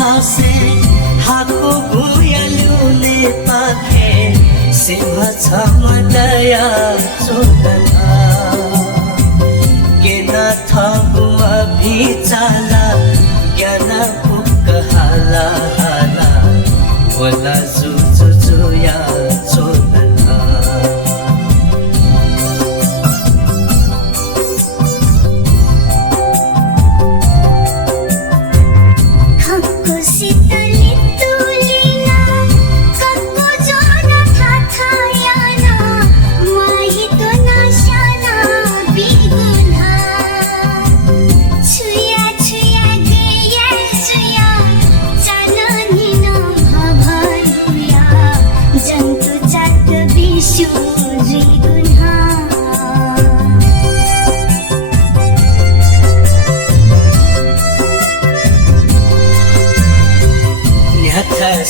खासे हाको गुयालुले पाखे सेवा छ मदया चोदना केना थगुमा भिचाला ज्ञान पुक हाला हाला बोला जुजुया चोदना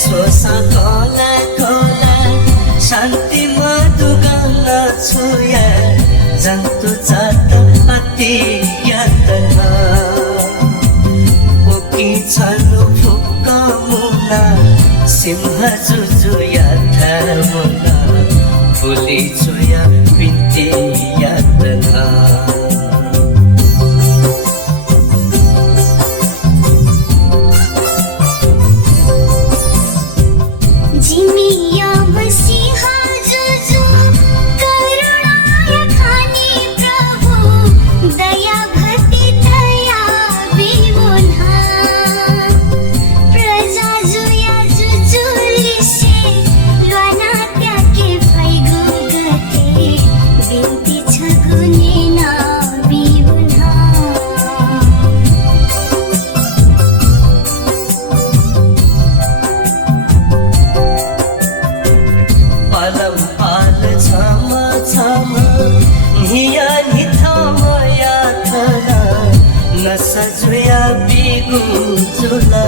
सोसा कोला कोला शान्ति मधुगला छुया जन्तु जात अति यातना ओकी छनु फुक्क मुना सिंह जुजु याथा मुना फुली छुया बिन्ती यातना सजुया बिगु जुलदा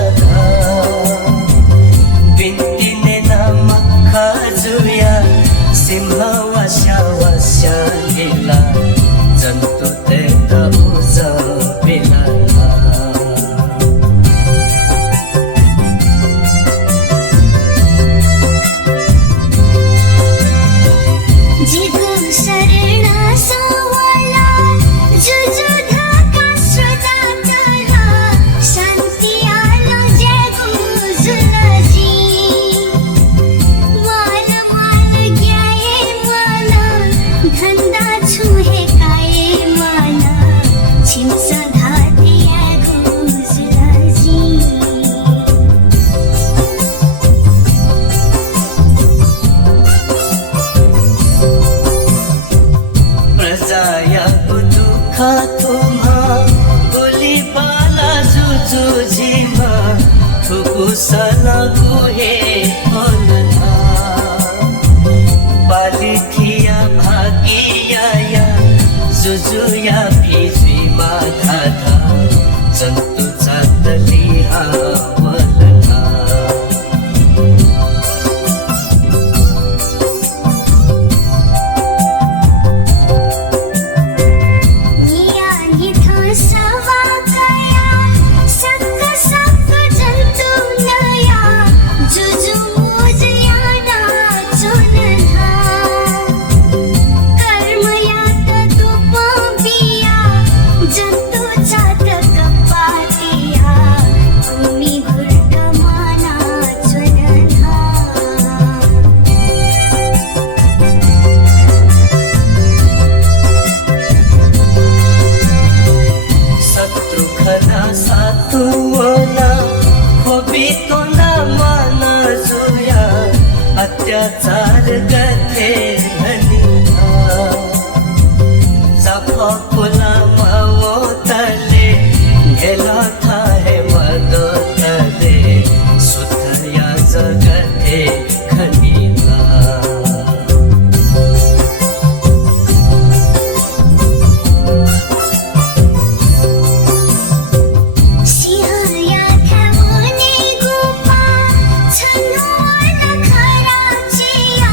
बिन्ती ने नमखा जुया सिंह वशा वशा हिला जंतु ते तबुज बिला तुमा गोली बाला जुजु जिमा थुकुसला गुहे होलना बालिथिया भागिया या जुजु या भिजी माधाधा जंतु चातली हावलना अत्याचार गथे धनिया चाफा फुला मावो तले गेला था है मदो तले सुथया जगथे खनीला छनो न खरा चिया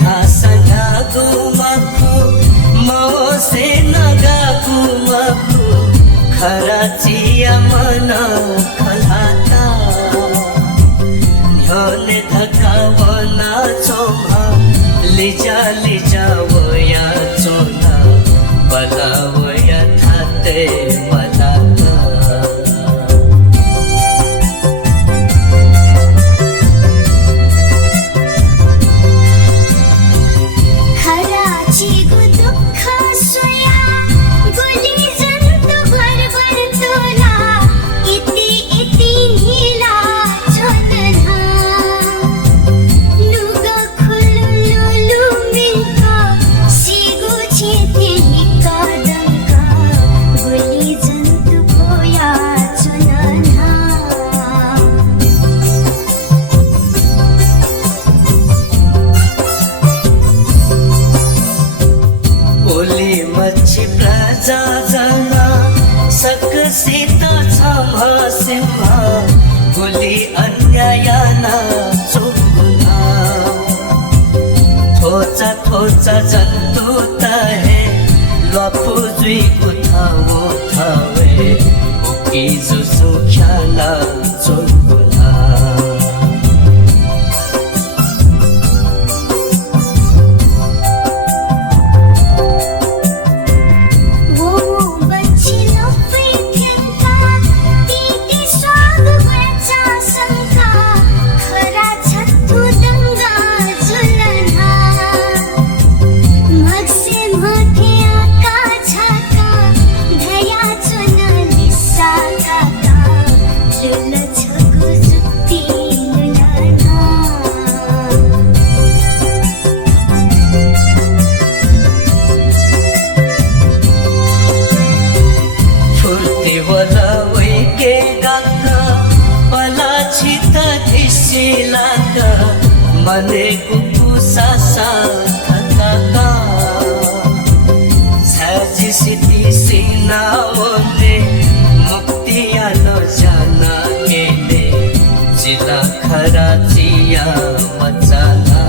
धासंगागु मखु मौसे नगागु मखु खराचिया मन खलाता न्योने धक्का वना चोमा लिजा लिजा वया चोना बला वया थाते मलाता मच्छी प्राजा जना सकसिता छमा सिंहा गुली अन्यायाना चुकुना थोचा थोचा जंतु तहे लपुजुई कुथावो थावे उकी जुसु ख्याला चुकुना मने कुपुसा सा थकाका साजी सिटी सीना ओने मुक्तिया न जाना केले जिला खराचिया मचाना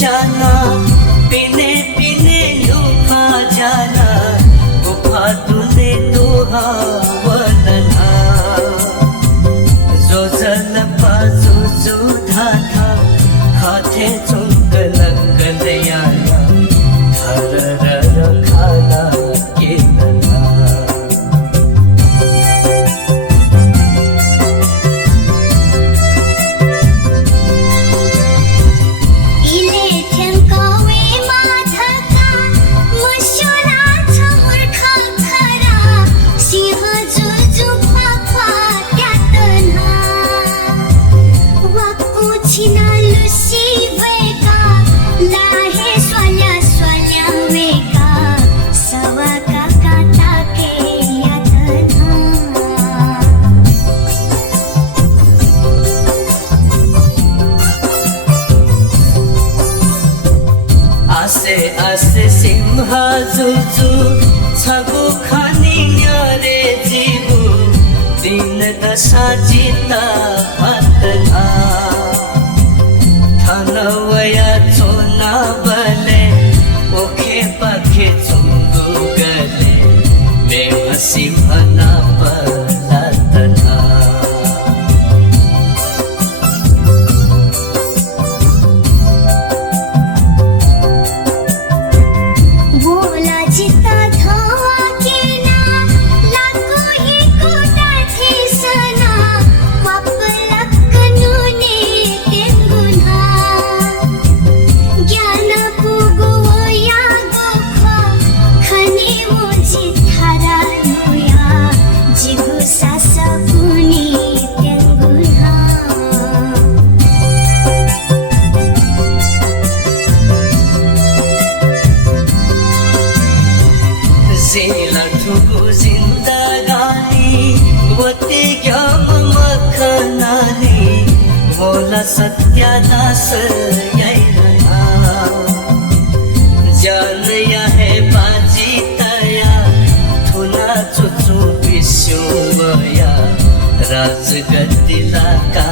जाना पिने पिने लुका जाना गुफा तूने दुहा वलना जो जल पासु जुधा था हाथे चुंक लगल याना धर रर खाना के तना आसे सिंहा जुजु छगु खानी न्यारे जीवु दिन दशा जीता पतना थनवया चोना बले ओखे पखे चुंगु गले में सिंहना पलतना ज्ञान पुगो या गोखा सत्यानाश येईना जान या है बाजी तया थुना चुचु विश्वया राजगतिला का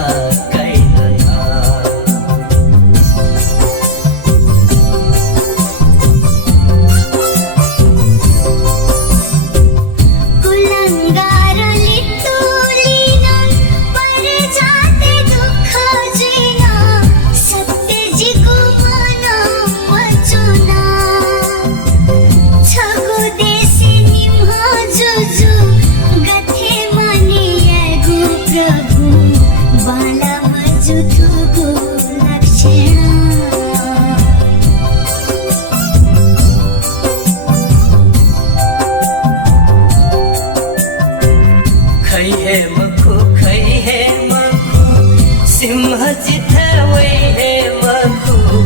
सिंह जिथे वै हे मखु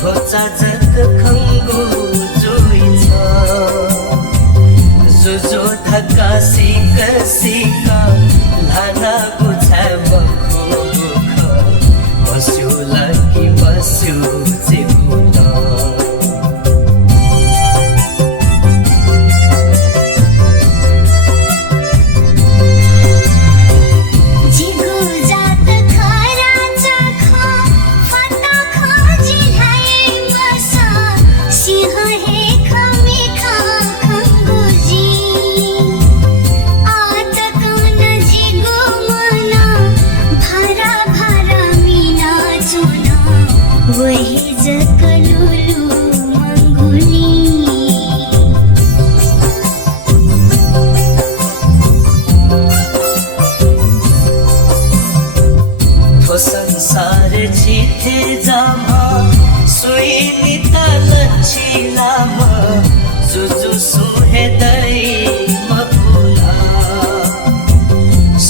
धोचा जग खंगु जोइछ जुजो धक्का सिक सिक लाना गुछा मखु दुख बस्यो लकी बस्यो जिउन वही जकलुलु मंगुली तो संसार जीते जामा सुईनी तलची लामा जुजु सुहे दई मकुला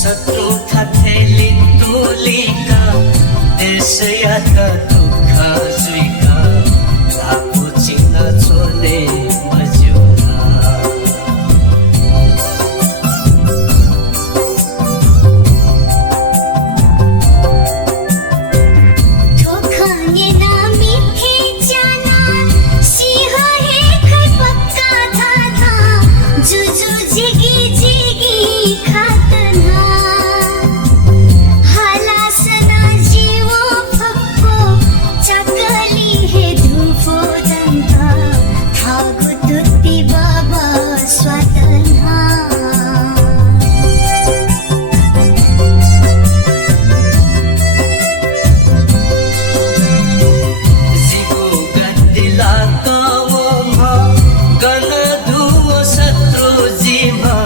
शत्रु थथेली तुलिका देश याता जुइका लापु चिन्न छोने मजुरा ठोखाने ना मीठे जाना सिंह है खै पक्का था जुजु जिगी जिगी खातना हालासना जीवो फक्को चकली है धूफो दंता थागु तुत्ती बाबा स्वातना जिगु गतिला काममा गन धुओ शत्रु जीमा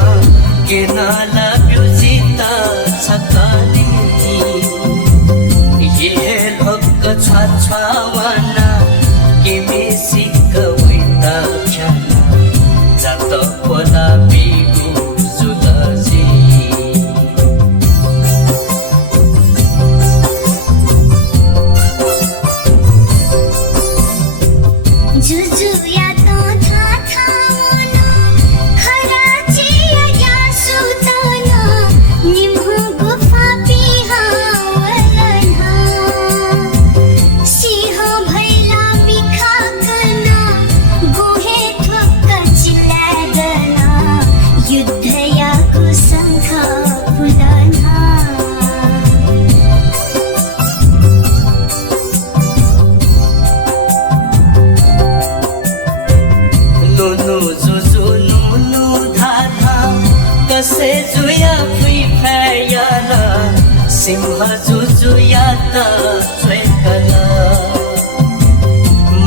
केना लाग्यो जिता छकाली ये लोक छाछावाना किमी सिक वैता ख्याना जात पोला बिगु जुलजी जुजु या तो था मोनो खरा चिया या सुतनो निम्हो गुफा पिहा वलना सिंह भैला बिखा कना गोहे ठोक्का चिल्लादना युद्ध या कुशंखा फुलना नुनु जुजु नुनु धाधा कसे जुया फुई फैयाला सिंह जुजु याता चैकला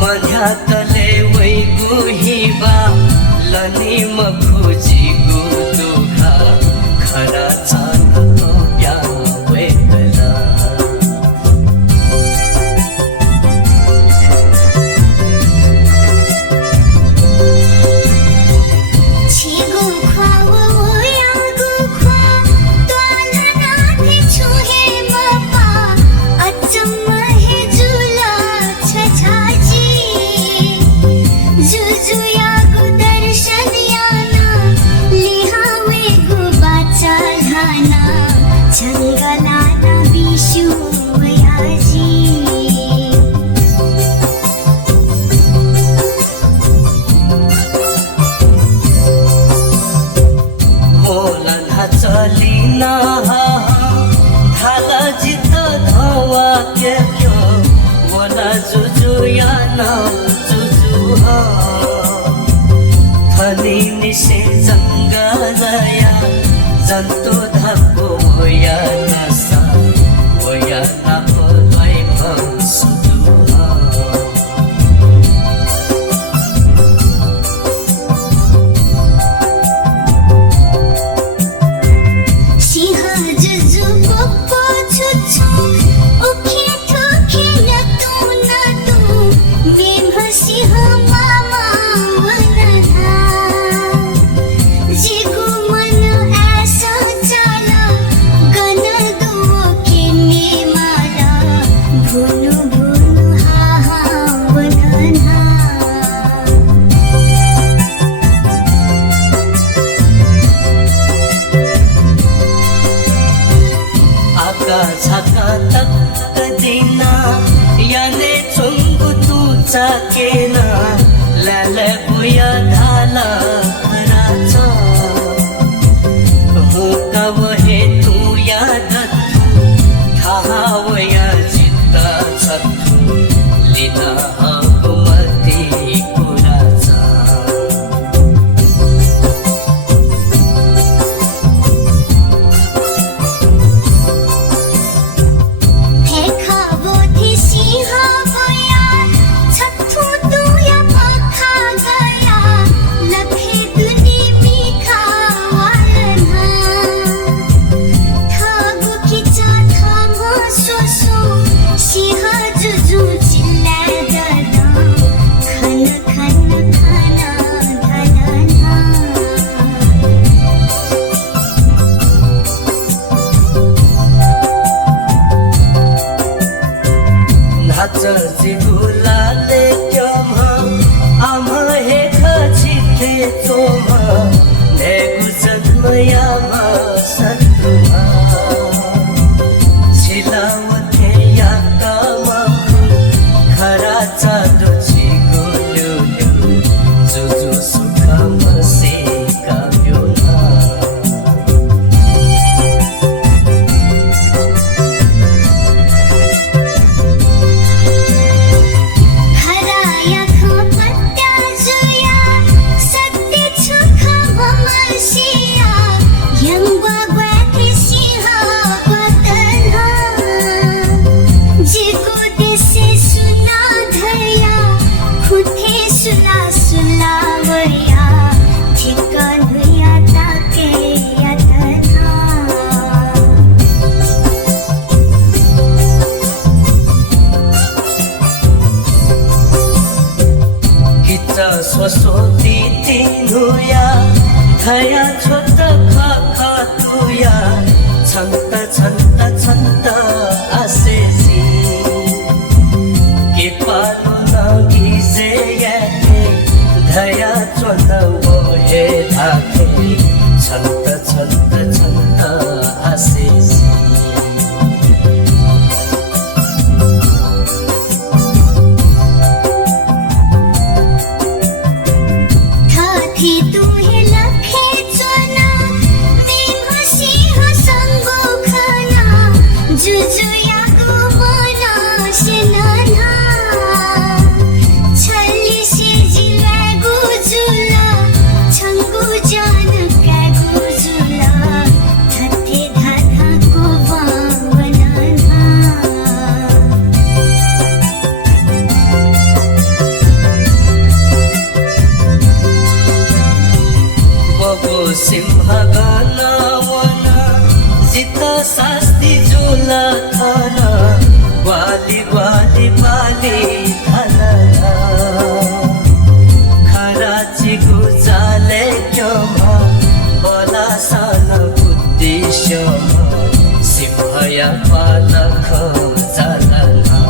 मध्या तले वै गुहिबा लनी मखुजी गुदुघा खरा चान तो प्या वेकला छिगु ख्वावो यागु ख्वा त्वालना थे छुहे मपा अचम्म हे जुला छछाजी जुजु यागु दर्शन याना हनी निशे जंगलया जंतु धाको वया नसा वया नाको लाई भंसुदुहा सिंह जुजु पोपो छुछु उखे ठुखे नतु नतु बेम सिंह मामा वनधा जिगु मन ऐसा चला गन दुओ के नेमाला भुनु भुनु हा हा वनधा आका झाका तक दिना याने चुंगु तुचा केना लाल बुया धाला खराचा मुका वहे तू याद थावया चित्ता छत्तु लिना हकुमती कुराचा फेखा बोधी सिंह गया छत्थु तुया पखा गया लखे दुनी बिखा वालना थागु खिचा थाम सोसो सिंह जुजु चिल्ला ददा खन खन खाना धनना नाच जिगुलाले क्यमा आम हे खचिथे चोमा नेगु जन्मयामा सत्रुमा छिलावथे याकामा खराचा दोची गोल्युल्यु जुजु सुखामसे काव्योना हराया खपत्या जुया सत्य छुखा ममसिया यंगवा ग्वाथे सिंहा वतना जिगु देसे सुना धया खुथे सुला सुला वया ठिकान हुया ताके यतना हिचा स्वसोती तिनुया धया छोट खा तुया छंत छंत छंत आसेसी के पालो नगी जे याके धया छोट वो हे धाके छंत छंत छंत आसेसी थाथी तुहे लखे चना बेम सिंह संगो खना जुजु यागु मना सिनना छली से जिलागु जुला छंगु जान कागु जुला थथे धाधा को वावनना बबो सिंहगना वना जिता शास्ति झुला थाना वाली वाली वाली थाना खराची गुजाले क्योमा बोला साना उद्देश्यमा सिंहया पालख जालना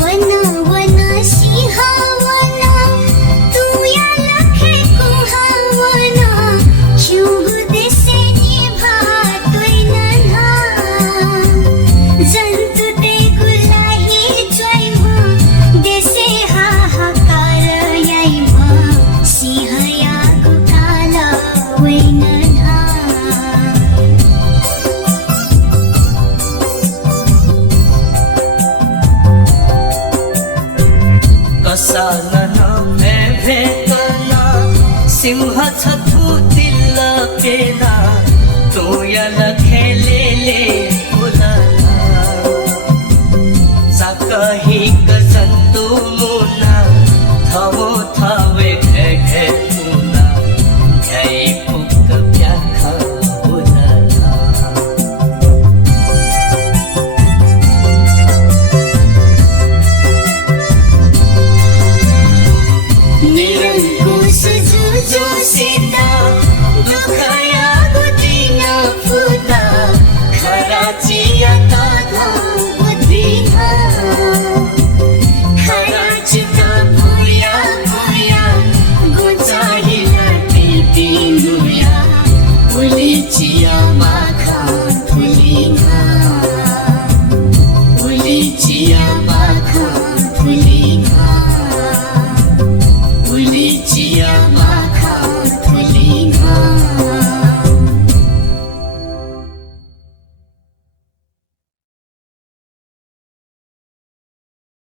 वना वना सिंह वना तुया लखे कुहा वना क्यों देसे निभा तोय नना जंतु ते गुलाही जयमा देसे हाहाकार यायमा सानन भेटना सिंह छथु दिल पेना तू यल खेले ले